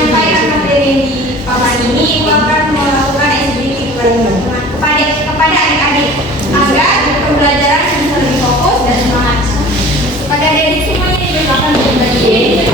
menyampaikan materi di papan ini, Ibu akan melakukan SBK kepada adik-adik agar pembelajaran bisa lebih fokus dan semangat. Pada adik semuanya Ibu akan berbagi.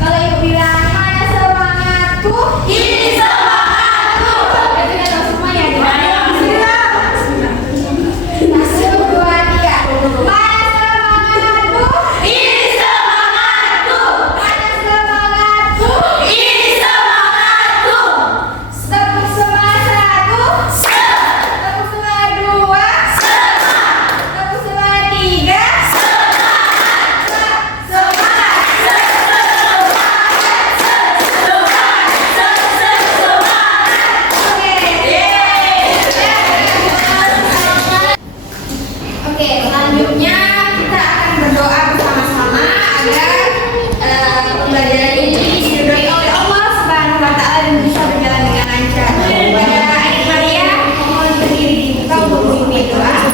Kalau Ibu bilang mana semangatku, ini semangatku. Berarti kita tahu semua ya. Satu, dua, tiga. Mana semangatku, ini semangatku. Mana semangatku, ini semangatku. Tepuk semangat satu, tepuk semangat dua, tepuk semangat tiga, Oke, selanjutnya kita akan berdoa bersama-sama agar pembelajaran ini diridhoi oleh Allah Subhanahu wa taala dan bisa berjalan dengan lancar. Pada adik Maria, mohon berdiri di muka untuk memimpin doa.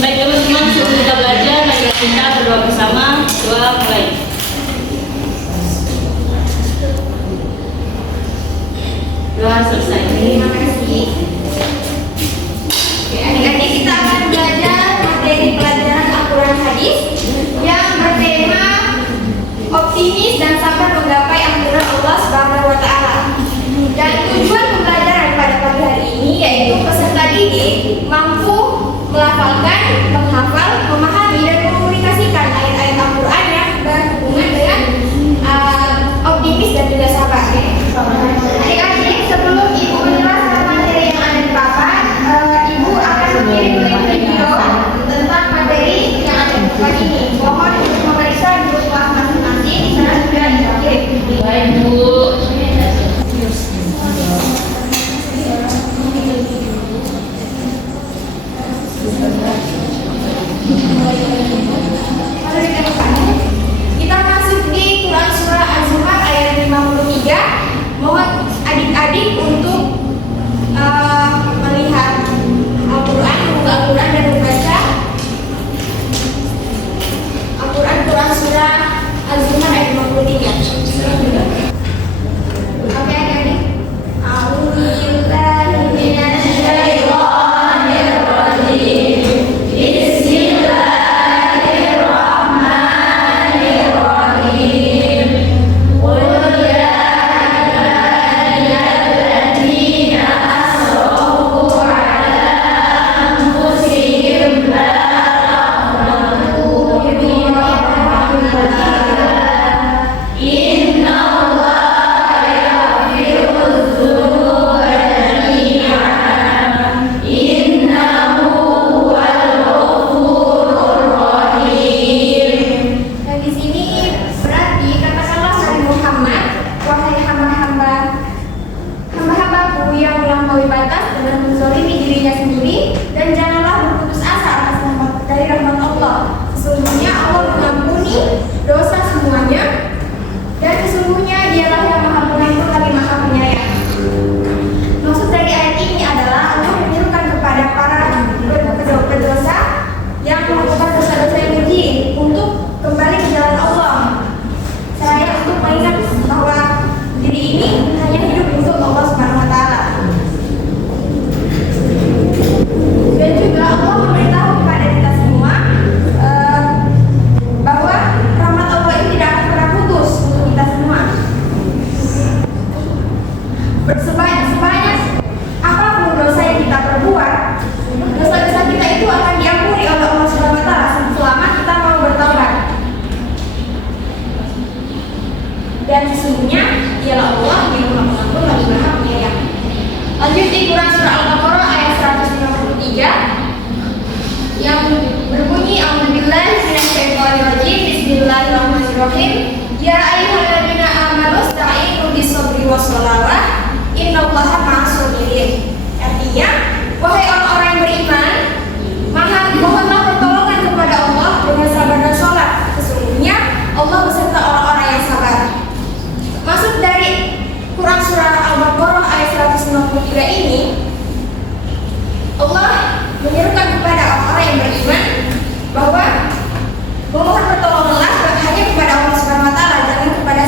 Baik teman-teman, sebelum kita belajar, mari kita berdoa bersama. Doa mulai. Doa selesai. Terima kasih. Oke, adik-adik, kita akan belajar materi pelajaran Al-Quran Hadis yang bertema optimis dan sabar menggapai ampunan Allah Subhanahu wa taala. Dan tujuan pembelajaran pada pagi hari ini yaitu peserta didik mampu melafalkan, menghafal, memahami dan mengkomunikasikan ayat-ayat Al-Quran yang berhubungan dengan optimis dan juga sabar. Adik-adik, sebelum Ibu menjelaskan materi yang ada di papan, Ibu akan mengirim link video tentang materi yang ada di papan ini. Mohon untuk memeriksa di kelas masing-masing, di sana sudah dikirim. Baik, Bu. Kita masuk di Quran Surah Az-Zumar ayat 53. Mohon adik-adik untuk melihat Al-Quran, membuka Al-Quran dan membaca Al-Quran Surah Az-Zumar ayat 53. Oke adik-adik. A'udzubillahi minasyaitonir rajim. Bismillahirrahmanirrahim. Qul ya ayyuhalladzina asrafu ala anfusihim la taqnatu min rahmatillah. Inna Allaha yaghfiru dzunuba jami'an. Innahu huwal ghafurur rahim. Dan di sini berarti katakanlah Nabi Muhammad, wahai hamba-hambaku yang melampaui batas dengan menzalimi dirinya sendiri, dan janganlah berputus asa atas dari rahmat Allah. Sesungguhnya Allah mengampuni dosa semuanya, dan sesungguhnya Dialah yang Maha Pengampun lagi Maha Penyayang. Maksud dari ayat ini adalah Allah menyerukan kepada para pendosa yang melakukan dosa-dosa yang keji untuk kembali ke jalan Allah. Saya untuk mengingat bahwa diri ini hanya hidup untuk Allah Subhanahu wa taala. Dan juga Allah memberitahu kepada kita semua bahwa rahmat Allah ini tidak akan pernah putus untuk kita semua. Sebanyak apapun dosa yang kita perbuat, dosa-dosa kita itu akan diampuni oleh Allah Subhanahu wa taala selama kita mau bertaubat. Dan sesungguhnya Dialah Allah yang Maha Pengampun lagi Maha Penyayang. Lanjut di Quran Surah Al-Baqarah ayat 153 yang berbunyi A'udzubillahi minasyaitonirrajim. Bismillahirrahmanirrahim. Ya ayyuhalladzina amanu ista'inu bis-sabri was-shalawah. Innallaha ma'as-sabirin. Artinya, wahai orang-orang yang beriman, mohonlah pertolongan kepada Allah dengan sabar dan sholat. Sesungguhnya Allah beserta orang-orang yang sabar. Maksud dari Quran Surah Al-Baqarah ayat 153 ini, Allah menyerukan kepada orang-orang yang beriman bahwa memohon pertolonganlah hanya kepada Allah Subhanahu wa taala, jangan kepada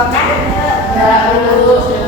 berdoakan? Ya, dulu.